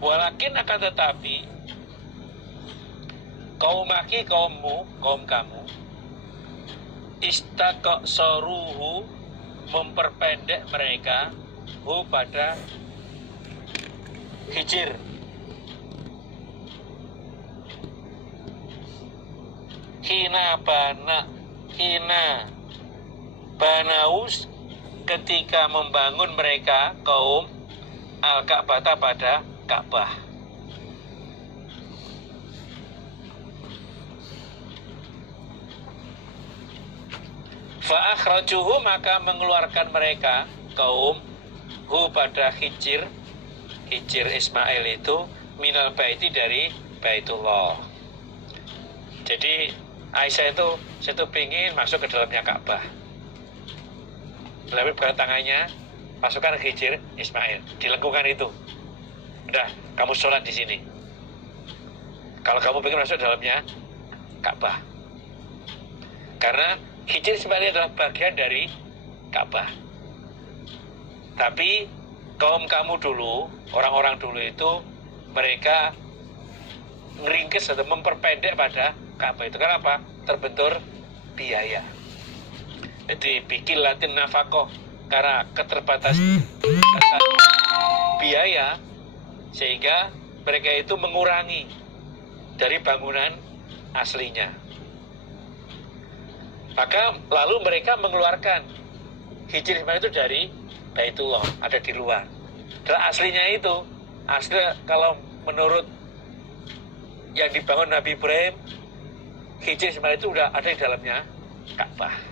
Walakin akan tetapi kaumaki kaummu, kaum kamu istaqsaruhu memperpendek mereka hu pada Hijir. Hina banaus ketika membangun mereka kaum Al-Ka'bah pada Ka'bah. Fa'akhrajuhu maka mengeluarkan mereka kaum hu pada Hijir Ismail itu minal baiti dari Baitullah. Jadi Aisyah itu pingin masuk ke dalamnya Ka'bah. Lalu buka tangannya, masukkan Hijir Ismail di lengkungan itu. Udah, kamu sholat di sini. Kalau kamu pengen masuk dalamnya Ka'bah. Karena Hijir Ismail adalah bagian dari Ka'bah. Tapi kaum kamu dulu, orang-orang dulu itu mereka ngeringkes atau memperpendek pada Ka'bah itu. Kenapa? Terbentur biaya. Jadi bikin latin nafakoh karena keterbatasan biaya, sehingga mereka itu mengurangi dari bangunan aslinya. Maka lalu mereka mengeluarkan Hijir Ismail itu dari Baitullah, ada di luar. Dan aslinya itu, asli kalau menurut yang dibangun Nabi Ibrahim, Hijir Ismail itu udah ada di dalamnya Ka'bah.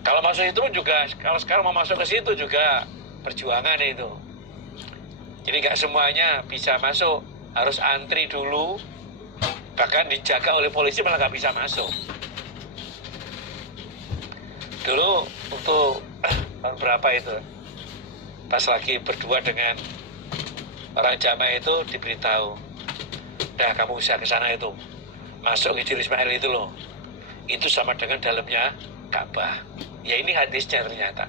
Kalau masuk itu juga, kalau sekarang mau masuk ke situ juga perjuangan itu. Jadi nggak semuanya bisa masuk, harus antri dulu, bahkan dijaga oleh polisi malah nggak bisa masuk. Dulu untuk tahun berapa itu, pas lagi berdua dengan orang jamaah itu diberitahu, dah kamu bisa ke sana itu, masuk Hijir Ismail itu loh, itu sama dengan dalamnya Ka'bah. Ya ini hadisnya ternyata.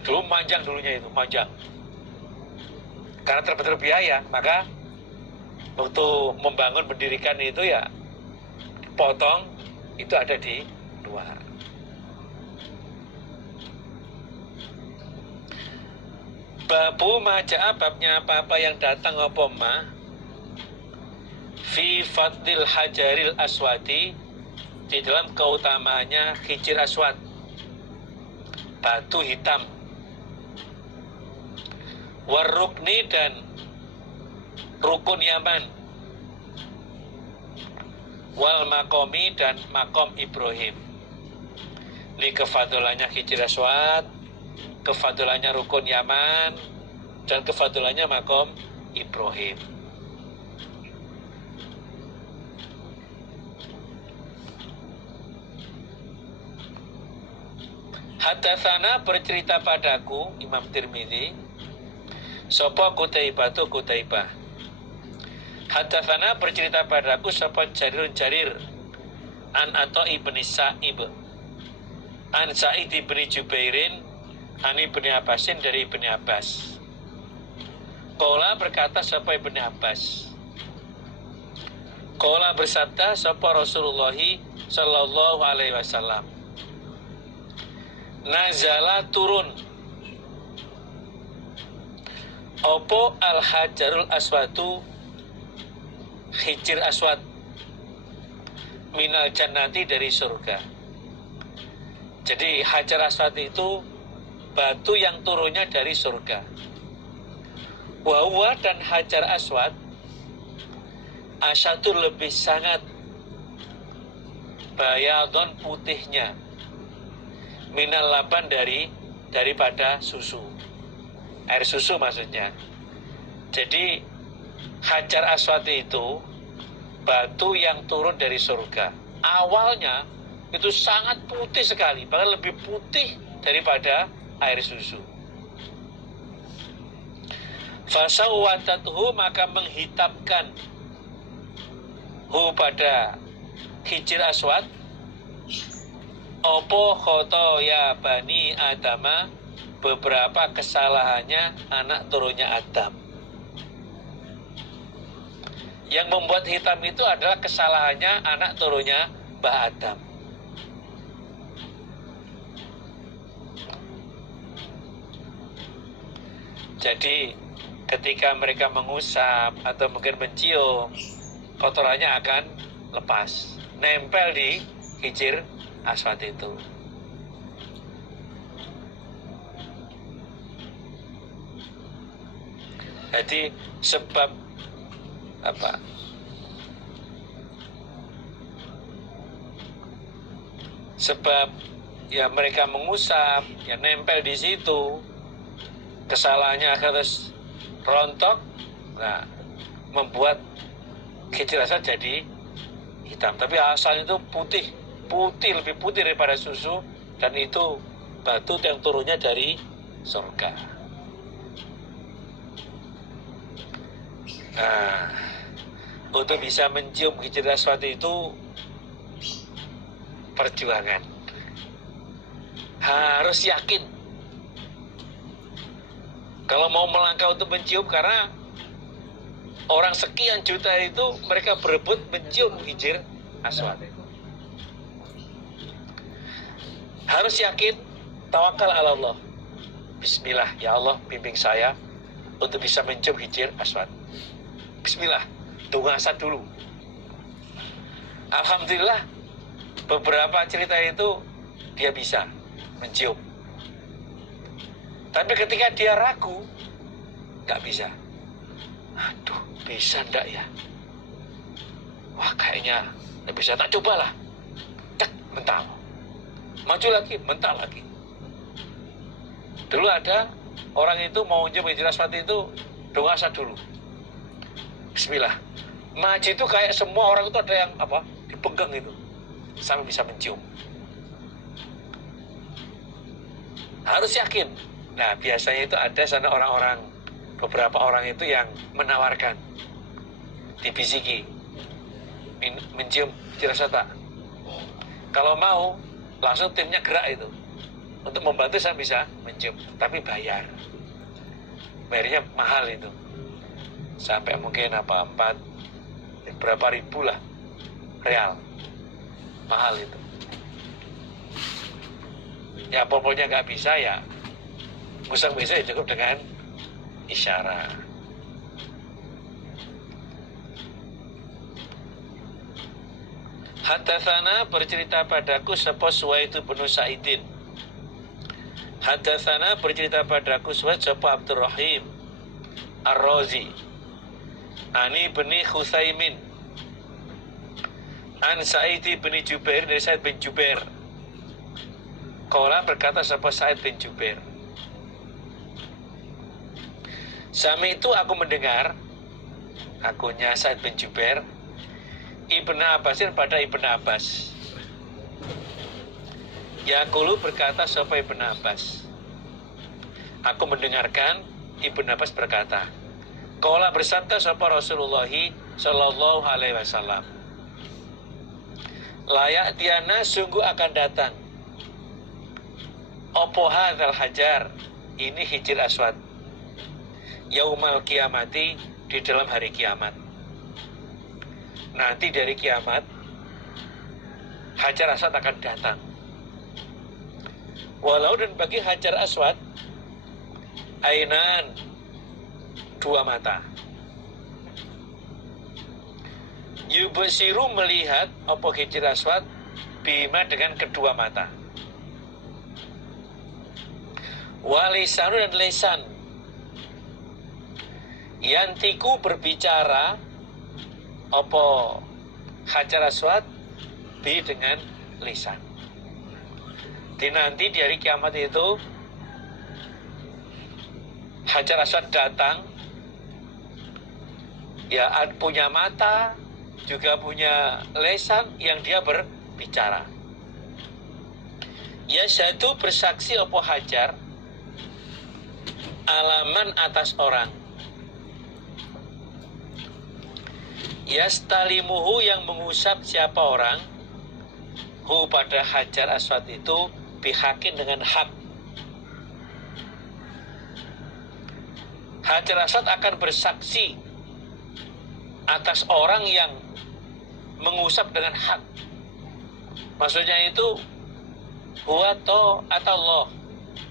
Dulu manjang dulunya itu, manjang. Karena terbentur biaya, maka waktu membangun mendirikan itu ya potong itu ada di luar. Babu maja'a babnya apa-apa yang datang apa ma fi fadlil hajaril aswadi, di dalam keutamaannya Hijir Aswad, batu hitam, warrukni dan rukun Yaman, wal makomi dan makom Ibrahim. Ini kefadulannya Hijir Aswad, kefadulannya rukun Yaman, dan kefadulannya makom Ibrahim. Hadatsana bercerita padaku Imam Tirmidzi sapa Qutaibah Qutaibah. Hadatsana bercerita padaku sapa Jarir an Atha ibn Sa'ib an Sa'id ibn Jubairin an Ibnu Abbasin dari Ibnu Abbas. Qala berkata sapa Ibnu Abbas, qala bersabda sapa Rasulullah sallallahu alaihi wasallam, nazala turun opo al-hajarul aswadu Hijir Aswad minal jannati dari surga. Jadi Hajar Aswad itu batu yang turunnya dari surga. Wahuwa dan Hajar Aswad asyadu lebih sangat bayadon putihnya minal laban daripada susu, air susu maksudnya. Jadi Hajar Aswad itu batu yang turun dari surga. Awalnya itu sangat putih sekali, bahkan lebih putih daripada air susu. Fasawwatathu maka menghitamkan hu pada Hijir Aswad opo khotoya bani adama beberapa kesalahannya anak turunnya Adam. Yang membuat hitam itu adalah kesalahannya anak turunnya Mbah Adam. Jadi ketika mereka mengusap atau mungkin mencium, kotorannya akan lepas, nempel di hijir aswad itu. Jadi sebab apa? Sebab ya mereka mengusap, ya nempel di situ, kesalahannya harus rontok, nah membuat hijir aswad jadi hitam. Tapi asalnya itu putih, lebih putih daripada susu, dan itu batu yang turunnya dari surga. Nah, untuk bisa mencium hijir aswad itu perjuangan. Harus yakin. Kalau mau melangkah untuk mencium, karena orang sekian juta itu mereka berebut mencium hijir aswad. Harus yakin, tawakal ala Allah. Bismillah, ya Allah bimbing saya untuk bisa mencium hijir aswad. Bismillah, tunggu asad dulu. Alhamdulillah, beberapa cerita itu dia bisa mencium. Tapi ketika dia ragu, nggak bisa. Aduh, bisa ndak ya? Wah, kayaknya nggak bisa. Tak cobalah. Cek, mental. Maju lagi, mental lagi. Dulu ada orang itu mau mencium hijir aswad itu, doa asad dulu. Bismillah. Maju itu kayak semua orang itu ada yang apa? Dipegang itu sampai bisa mencium. Harus yakin. Nah, biasanya itu ada sana orang-orang, beberapa orang itu yang menawarkan, dibisiki, mencium hijir aswad Pak. Kalau mau, langsung timnya gerak itu untuk membantu saya bisa mencium, tapi bayar. Bayarnya mahal itu. Sampai mungkin berapa ribu lah real, mahal itu. Ya pokoknya nggak bisa ya, musang bisa ya cukup dengan isyarat. Hadatsana bercerita padaku sapa Suwaid bin Sa'idin. Hadatsana bercerita padaku Suwaid sapa Abdurrahim Ar-Razi. Ani bin Khutsaimin an Sa'id bin Jubair dari Sa'id bin Jubair. Qala berkata sapa Sa'id bin Jubair, Sami itu aku mendengar, akunya Sa'id bin Jubair, Ibnu Abbasin pada Ibnu Abbas. Yaqulu berkata sapa Ibnu Abbas, aku mendengarkan Ibnu Abbas berkata, qala bersabda sapa Rasulullah sallallahu alaihi wasallam, layak tiana sungguh akan datang opo hadzal hajar, ini hijir aswad, yaumal kiamati, di dalam hari kiamat. Nanti dari kiamat hajar aswad akan datang. Walau dan bagi hajar aswad ainan, dua mata. Yubsiru melihat opo hijir aswad bima dengan kedua mata. Walisanu dan lesan, yantiku berbicara opo hajar aswad bi dengan lisan. Di nanti di hari kiamat itu hajar aswad datang, ya punya mata, juga punya lesan yang dia berbicara. Ya satu bersaksi opo hajar alaman atas orang, yastalimuhu yang mengusap siapa orang, hu pada hajar aswad itu, bihakin dengan hak. Hajar Aswad akan bersaksi atas orang yang mengusap dengan hak. Maksudnya itu huwa ta'atullah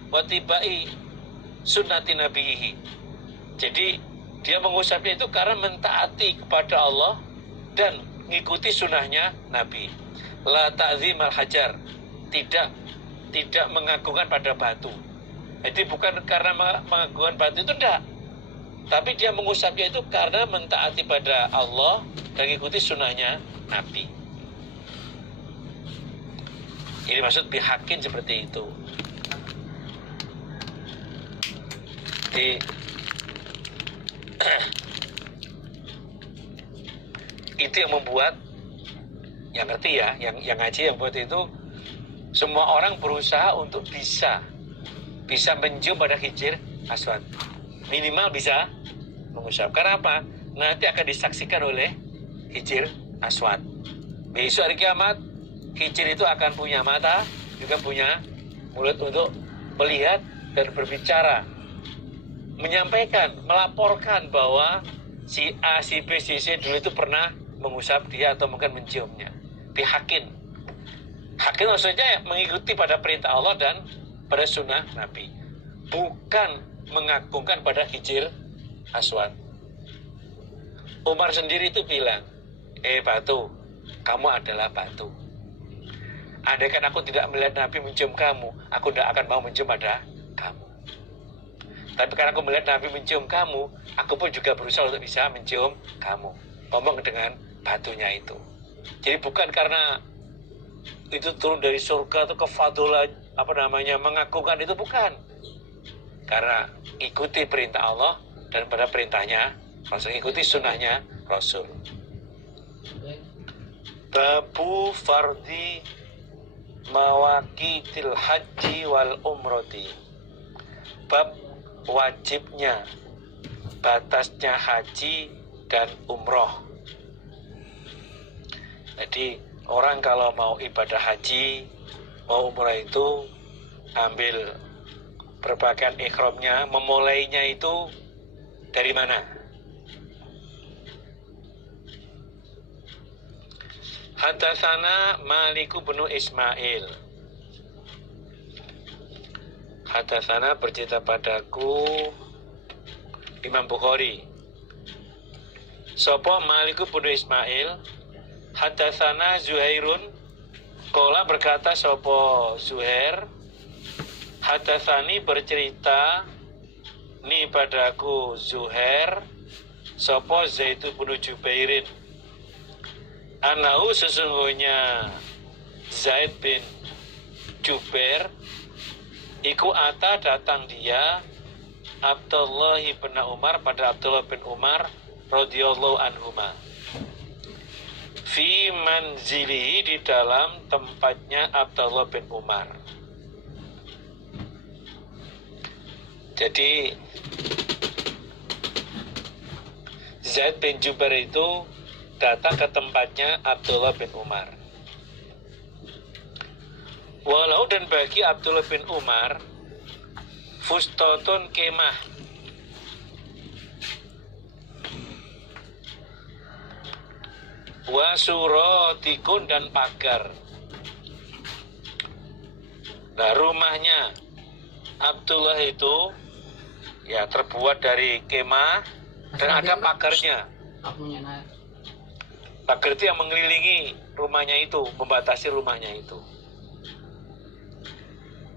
wa tibai sunnati nabihi. Jadi dia mengusapnya itu karena mentaati kepada Allah dan mengikuti sunnahnya Nabi. La ta'zim al-hajar, tidak mengagungkan pada batu. Jadi bukan karena mengagungkan batu itu tidak, tapi dia mengusapnya itu karena mentaati pada Allah dan mengikuti sunnahnya Nabi. Ini maksud bihakin seperti itu. Jadi itu yang membuat, yang ngerti ya, yang ngaji yang buat itu, semua orang berusaha untuk bisa mencium pada Hijr Aswad, minimal bisa mengusap. Karena apa? Nanti akan disaksikan oleh Hijr Aswad. Besok hari kiamat, Hijr itu akan punya mata, juga punya mulut untuk melihat dan berbicara, menyampaikan, melaporkan bahwa si A, si B, si C dulu itu pernah mengusap dia atau mungkin menciumnya. Bihakin. Hakin maksudnya mengikuti pada perintah Allah dan pada sunnah Nabi, bukan mengagungkan pada Hijr Aswad. Umar sendiri itu bilang, batu, kamu adalah batu. Andaikan aku tidak melihat Nabi mencium kamu, aku tidak akan mau mencium pada kamu. Tapi karena aku melihat Nabi mencium kamu, aku pun juga berusaha untuk bisa mencium kamu. Ngomong dengan batunya itu. Jadi bukan karena itu turun dari surga atau kefadulan, mengagungkan, itu bukan. Karena ikuti perintah Allah dan pada perintahnya Rasul, ikuti sunnahnya Rasul. Babu fardi mawaqitil haji wal umroti. Bab wajibnya, batasnya haji dan umroh. Jadi orang kalau mau ibadah haji, mau umroh itu ambil berpakaian ikhramnya, memulainya itu dari mana? Hadatsana Malik bin Ismail. Hadatsana bercerita padaku Imam Bukhari. Sopo Malik bin Ismail. Hadatsana Zuhairun. Qala berkata sopo Zuhair. Hadatsani bercerita ni padaku Zuhair. Sopo Zaid bin Jubairin. Anahu sesungguhnya Zaid bin Jubair iku ata datang dia Abdullah bin Umar pada Abdullah bin Umar radhiyallahu anhuma fi manzilihi, di dalam tempatnya Abdullah bin Umar. Jadi Zaid bin Jubair itu datang ke tempatnya Abdullah bin Umar. Walau dan bagi Abdullah bin Umar fustotun kemah, wasurotikun dan pagar. Nah, rumahnya Abdullah itu ya terbuat dari kemah dan ada pagarnya. Pagar itu yang mengelilingi rumahnya itu, membatasi rumahnya itu.